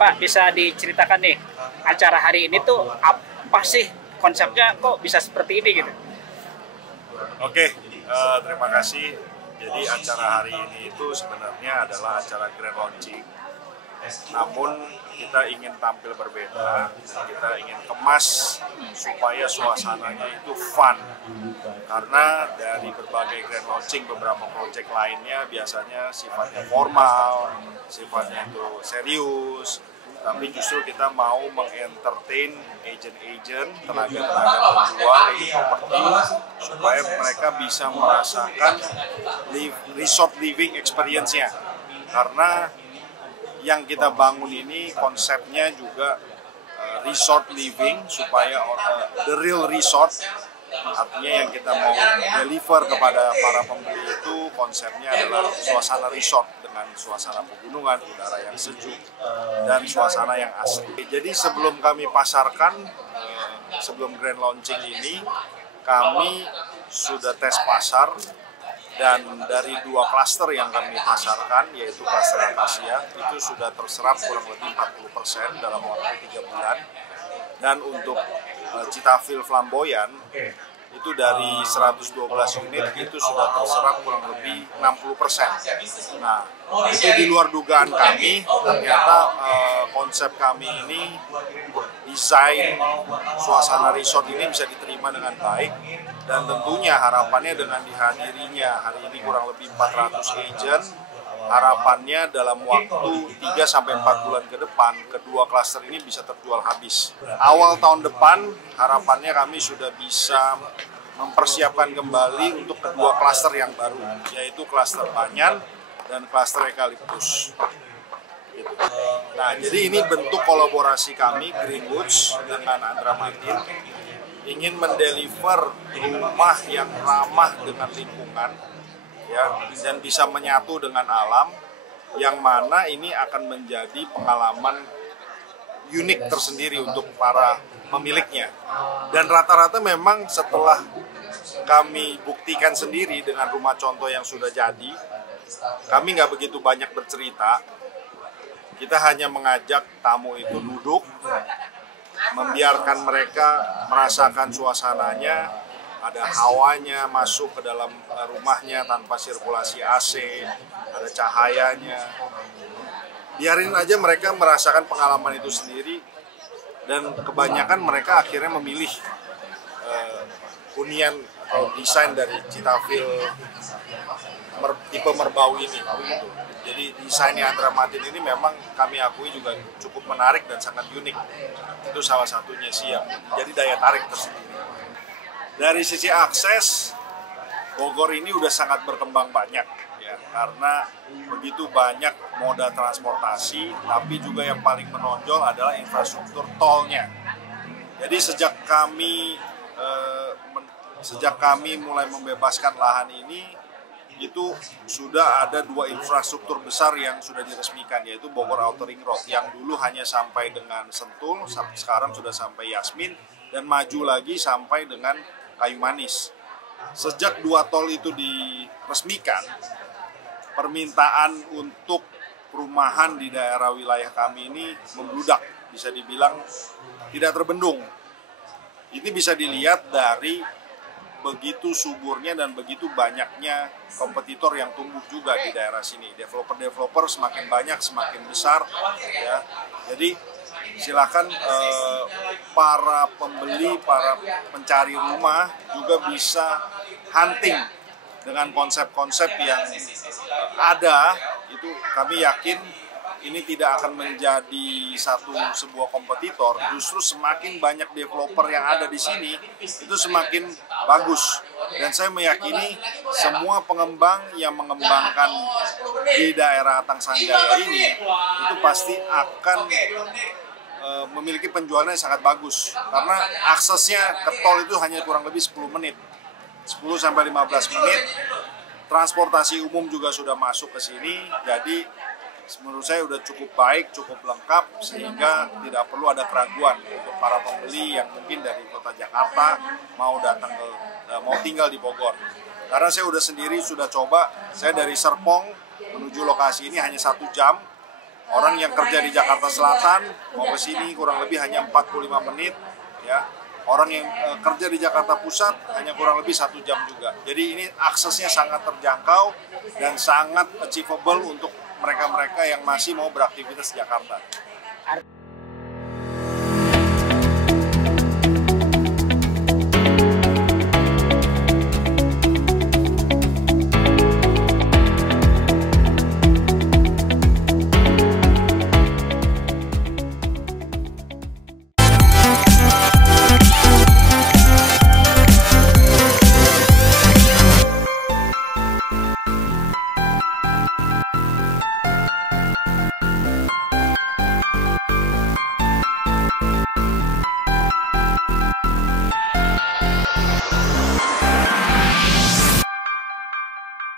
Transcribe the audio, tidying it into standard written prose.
Pak, bisa diceritakan nih, acara hari ini tuh apa sih konsepnya, kok bisa seperti ini gitu? Oke, terima kasih. Jadi acara hari ini itu sebenarnya adalah acara grand launching. Namun kita ingin tampil berbeda, kita ingin kemas supaya suasananya itu fun. Karena dari berbagai grand launching, beberapa proyek lainnya biasanya sifatnya formal, sifatnya itu serius. Tapi justru kita mau mengentertain agent-agent, tenaga-tenaga penjual di properti supaya mereka bisa merasakan resort living experience-nya. Karena yang kita bangun ini konsepnya juga resort living supaya the real resort, artinya yang kita mau deliver kepada para pembeli itu konsepnya adalah suasana resort dengan suasana pegunungan, udara yang sejuk, dan suasana yang asri. Jadi sebelum kami pasarkan, sebelum grand launching ini, kami sudah tes pasar, dan dari 2 klaster yang kami pasarkan, yaitu klaster Akasia, itu sudah terserap kurang lebih 40% dalam waktu 3 bulan. Dan untuk Citafil Flamboyan, itu dari 112 unit itu sudah terserap kurang lebih 60%. Nah, itu di luar dugaan kami. Ternyata konsep kami ini, desain suasana resort ini bisa diterima dengan baik, dan tentunya harapannya dengan dihadirinya hari ini kurang lebih 400 agent, harapannya dalam waktu 3-4 bulan ke depan, kedua klaster ini bisa terjual habis. Awal tahun depan, harapannya kami sudah bisa mempersiapkan kembali untuk kedua klaster yang baru, yaitu klaster Banyan dan klaster Eukaliptus. Gitu. Nah, jadi ini bentuk kolaborasi kami, Greenwoods, dengan Andra Matin, ingin mendeliver rumah yang ramah dengan lingkungan, ya, dan bisa menyatu dengan alam, yang mana ini akan menjadi pengalaman unik tersendiri untuk para pemiliknya. Dan rata-rata memang setelah kami buktikan sendiri dengan rumah contoh yang sudah jadi, kami nggak begitu banyak bercerita. Kita hanya mengajak tamu itu duduk, membiarkan mereka merasakan suasananya, ada hawanya masuk ke dalam rumahnya tanpa sirkulasi AC, ada cahayanya. Biarin aja mereka merasakan pengalaman itu sendiri, dan kebanyakan mereka akhirnya memilih hunian atau desain dari Citafil tipe Merbau ini. Jadi desainnya Andra Matin ini memang kami akui juga cukup menarik dan sangat unik. Itu salah satunya sih yang jadi daya tarik tersendiri. Dari sisi akses, Bogor ini udah sangat berkembang banyak, ya, karena begitu banyak moda transportasi, tapi juga yang paling menonjol adalah infrastruktur tolnya. Jadi sejak kami mulai membebaskan lahan ini, itu sudah ada 2 infrastruktur besar yang sudah diresmikan, yaitu Bogor Outer Ring Road yang dulu hanya sampai dengan Sentul, sekarang sudah sampai Yasmin, dan maju lagi sampai dengan Kayu Manis. Sejak 2 tol itu diresmikan, permintaan untuk perumahan di daerah wilayah kami ini membludak, bisa dibilang tidak terbendung. Ini bisa dilihat dari begitu suburnya dan begitu banyaknya kompetitor yang tumbuh juga di daerah sini. Developer semakin banyak, semakin besar, ya. Jadi silakan para pembeli, para pencari rumah juga bisa hunting dengan konsep-konsep yang ada. Itu kami yakin ini tidak akan menjadi sebuah kompetitor. Justru semakin banyak developer yang ada di sini, itu semakin bagus. Dan saya meyakini semua pengembang yang mengembangkan di daerah Atang Sanjaya ini, itu pasti akan memiliki penjualan yang sangat bagus. Karena aksesnya ke tol itu hanya kurang lebih 10 menit. 10-15 menit. Transportasi umum juga sudah masuk ke sini, jadi menurut saya sudah cukup baik, cukup lengkap, sehingga tidak perlu ada keraguan untuk para pembeli yang mungkin dari kota Jakarta mau tinggal di Bogor. Karena saya sudah coba, saya dari Serpong menuju lokasi ini hanya 1 jam, Orang yang kerja di Jakarta Selatan mau ke sini kurang lebih hanya 45 menit, ya. Orang yang kerja di Jakarta Pusat hanya kurang lebih 1 jam juga. Jadi ini aksesnya sangat terjangkau dan sangat achievable untuk mereka-mereka yang masih mau beraktivitas di Jakarta.